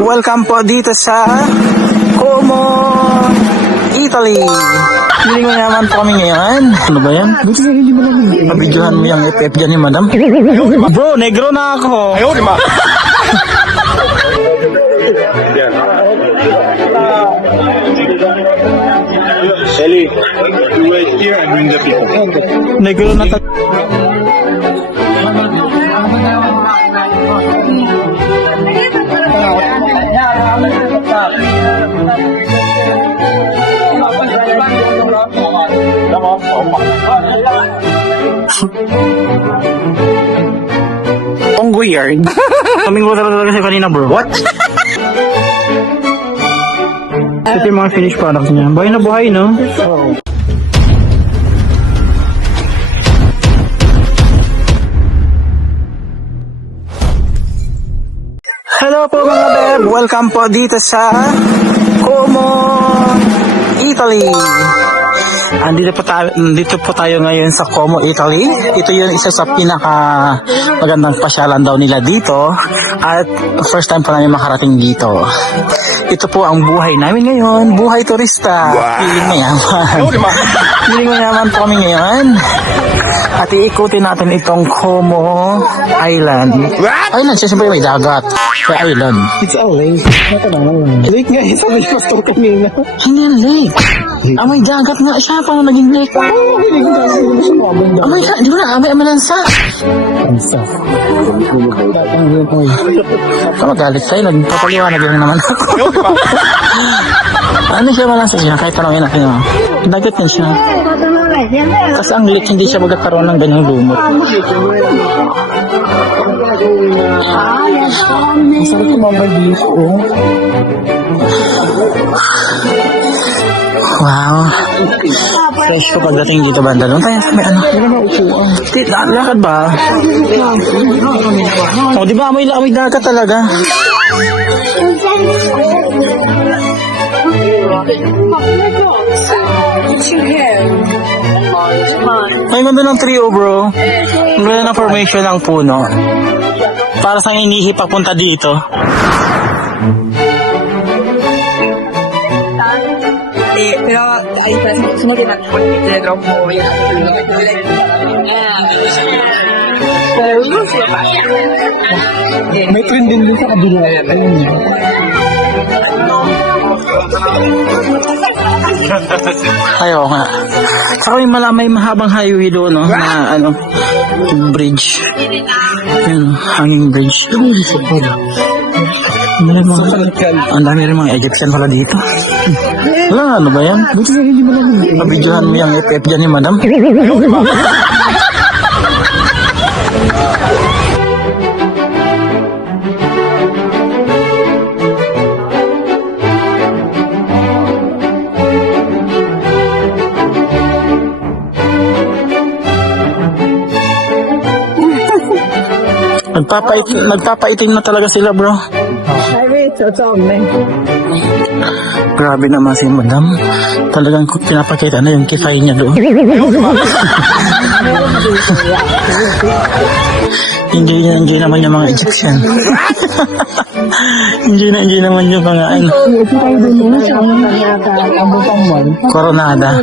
Welcome po dito sa Como, Italy. Hindi ko naman po kami ngayon. Ano ba yan? Mabidyohan mo yung FF dyan ni madam. Bro, negro na ako. Ayaw, di ba? Ellie, you wait here and bring the people. Negro na Ang weird. Kaming ko talaga kasi kanina, bro. What? Ito yung mga finished products niya. Buhay na buhay, no? Oo. Hello po mga beb! Welcome po dito sa Como, Italy. Andito po tayo ngayon sa Como, Italy. Ito yung isa sa pinaka magandang pasyalan daw nila dito. At first time pa namin makarating dito. Ito po ang buhay namin ngayon. Buhay turista. Feeling mayaman. Feeling mayaman po kami ngayon. At iikutin natin itong Como Island. Island, siyempre may dagat. Kaya island. It's a lake. Lake nga, sabi ni Pastor kanina. Hindi yan lake. May dagat nga siya. Paano naging lake? Amay ka, di ba na? Amay amalansa. Magalit tayo. Nagpapaliwanag lang naman ako. Ano siya malansa siya? Kahit tanongin natin. Dagat na siya. Kasi ang lake hindi siya magkakaroon ng ganyang lumot. Masarap yung mga beef, oh. Wow. Fresh ko pagdating dito banda. Doon tayo sa may ano. Lakad ba? O, di ba amoy dagat talaga? May ganda ng trio, bro. Ang ganda ng formation ng puno. Para sa inihi papunta dito. Pero ahí está, no tiene tiene troppo pero no se va. May trend din sa kabila. Ayun niya. Ayaw nga. Saka may mahabang highway doon, no? Na ano, bridge. Yun, hanging bridge. Ang dami rin mga Egyptian pala dito. Wala, ano ba yan? Mabidyohan mo yung FF dyan ni madam. Nagpapaitim na talaga sila, bro. Grabe naman si madam. Talagang pinapakita na yung kifay niya doon. Hindi naman yung mga Egyptian. Hindi naman yung mga ano. Coronada.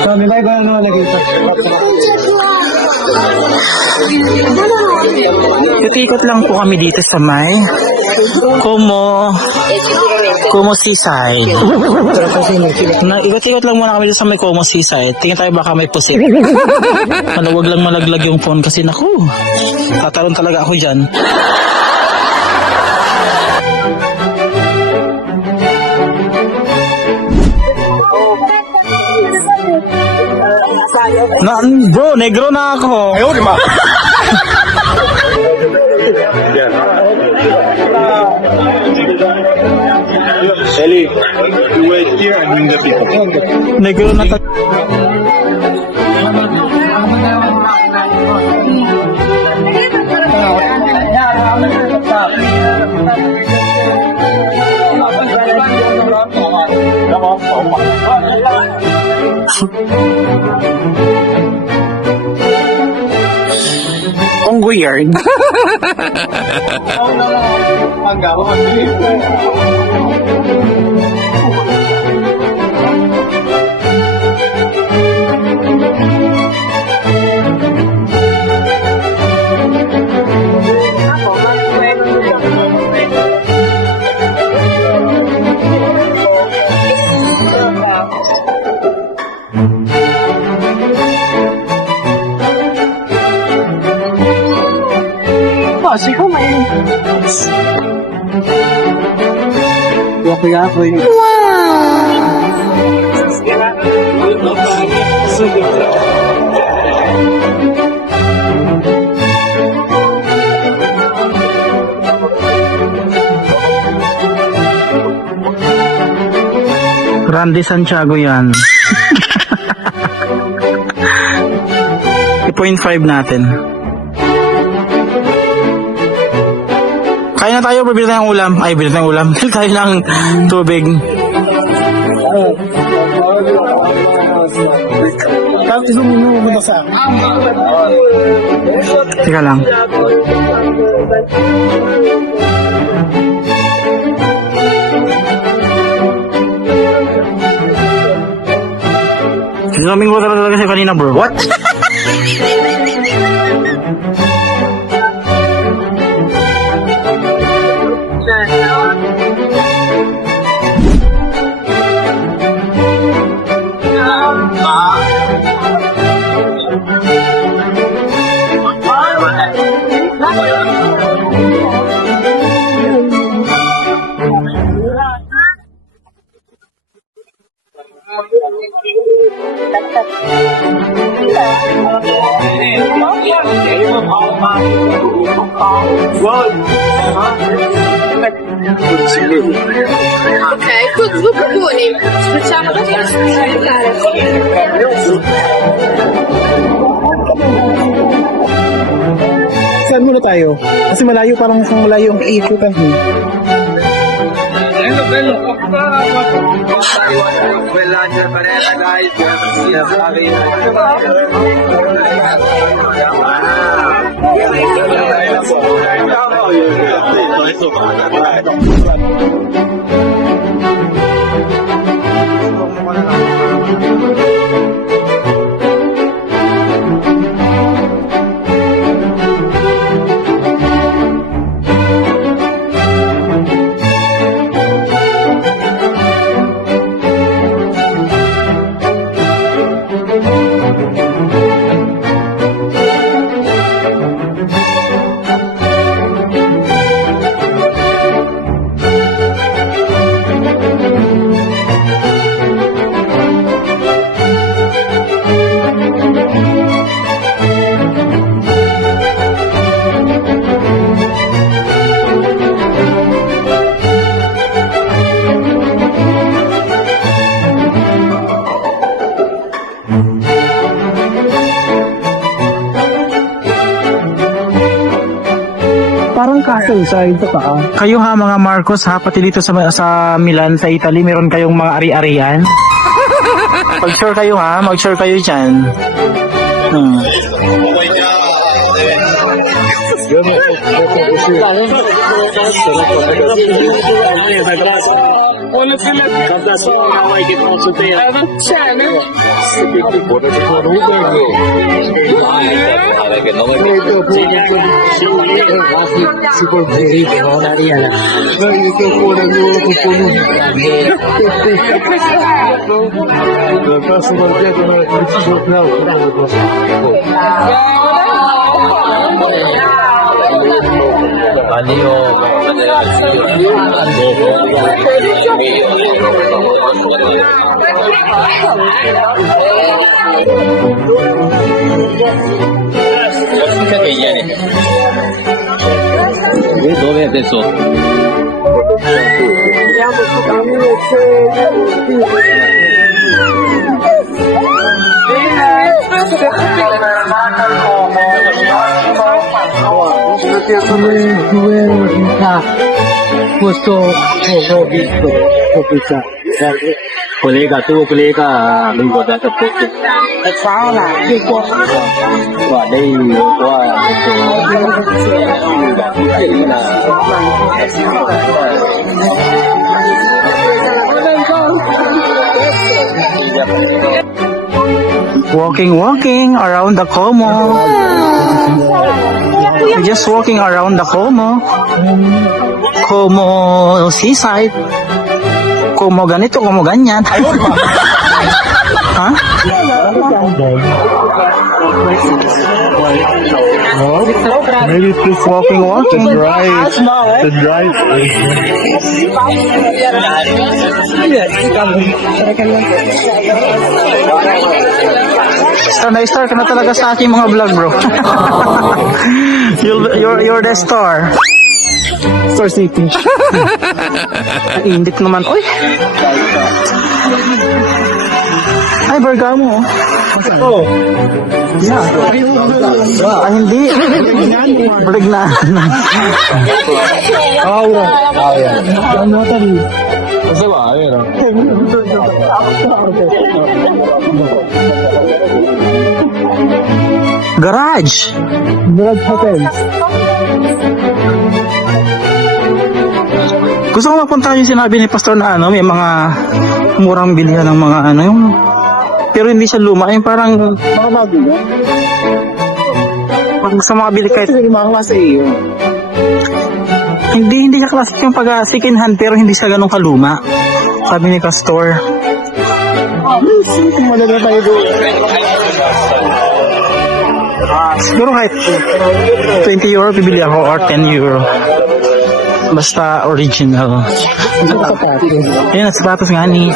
Sabi ba ba naman lagi ito? Ikot lang po kami dito sa may Como Seaside. Ikot lang muna kami dito sa may Como Seaside. Tingnan tayo baka may pusit. Wag lang malaglag yung phone kasi naku. Tatalon talaga ako dyan. Bro, negro na ako. Ayaw, di ba? Ellie, you wait here and bring the people. Negro na Ang weird. Yakoy-yakoy. Randy Santiago yan. 2.5 natin. Kaya na tayo, bibili tayong ulam. Ay, bibili tayong ulam. Bibili tayo ng tubig. Tapos mo na sa Teka lang. Sinaming ko talaga kasi kanina, bro. What? Ok, tutto buoni. Facciamo Saan muna tayo? Kasi malayo, parang malayo ang iikutan. Parang castle side pa pa. Kayo ha, mga Marcos ha, pati dito sa Milan, sa Italy, meron kayong mga ari-arian. Mag-share kayo ha, mag-share kayo dyan. Dove adesso? Questo ho visto, ho pensato. खुलेगा तो वो खुलेगा नहीं होता तो वाह नहीं Walking around the Como. We're just walking around the Como. Como seaside. Como ganito, como ganyan. Ha? Maybe it's Walking. the drive. Star ka na talaga sa aking mga vlog, bro. You're the star. Star City. Indit naman. Uy! Ay, Bergamo. Oh. Ah, hindi. Bergnan. Aura. Garage. Garage Hotel. Gusto ko mapunta yung sinabi ni Pastor na ano, may mga murang bilihan ng mga ano, yung, pero hindi siya luma, yung parang Mga bago ba? pag sa mga bili kahit Kasi mga klase iyo. hindi niya classic yung pag second hand pero hindi siya ganun kaluma. Sabi ni Pastor. Kung malaga tayo doon. Siguro kahit 20 euro bibili ako or 10 euro. Basta original. Ayun, ang sapatos nga ni.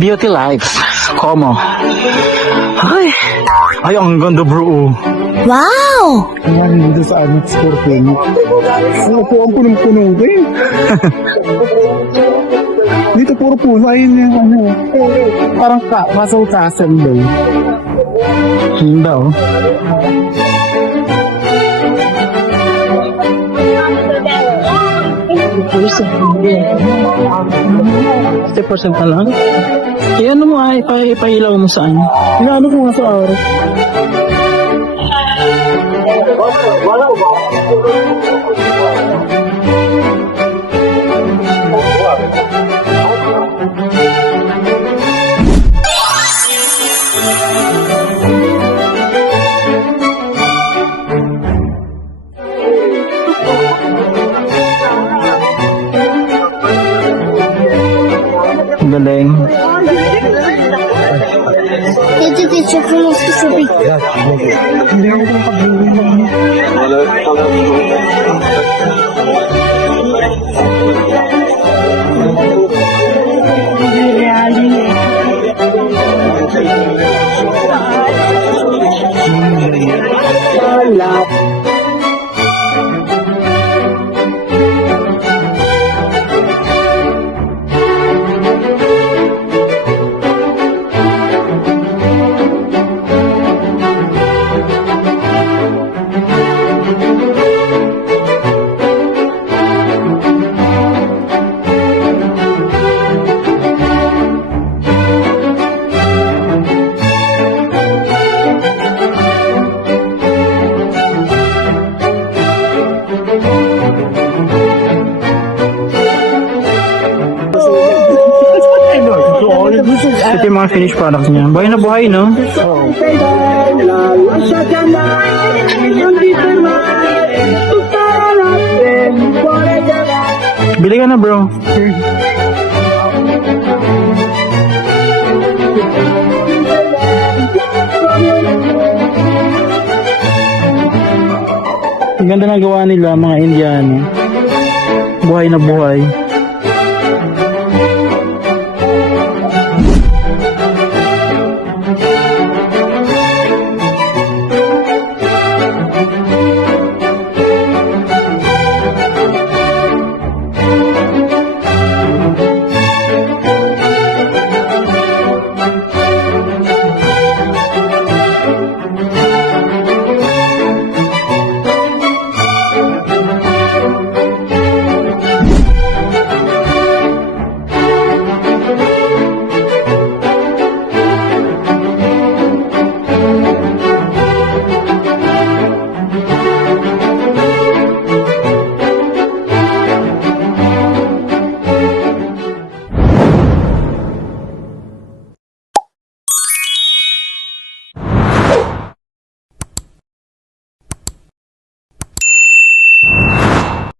Beauty Life. Como. Ay, ang ganda bro. Ayan, dito sa Annex 14. Ako ang punong-punong ko eh. Dito puro puno. Ayun yung ano. Parang castle daw. Yun daw. 50% na lang? Ano mo ay ipailaw mo saan? Inaano ko nga sa araw. Ang galing. Teacher, from specific. Hindi ako kung pag-ibig. Ito yung mga finished products niya. Buhay na buhay, no? Bili ka na, bro. Ang ganda na gawa nila, mga Indiano. Buhay na buhay.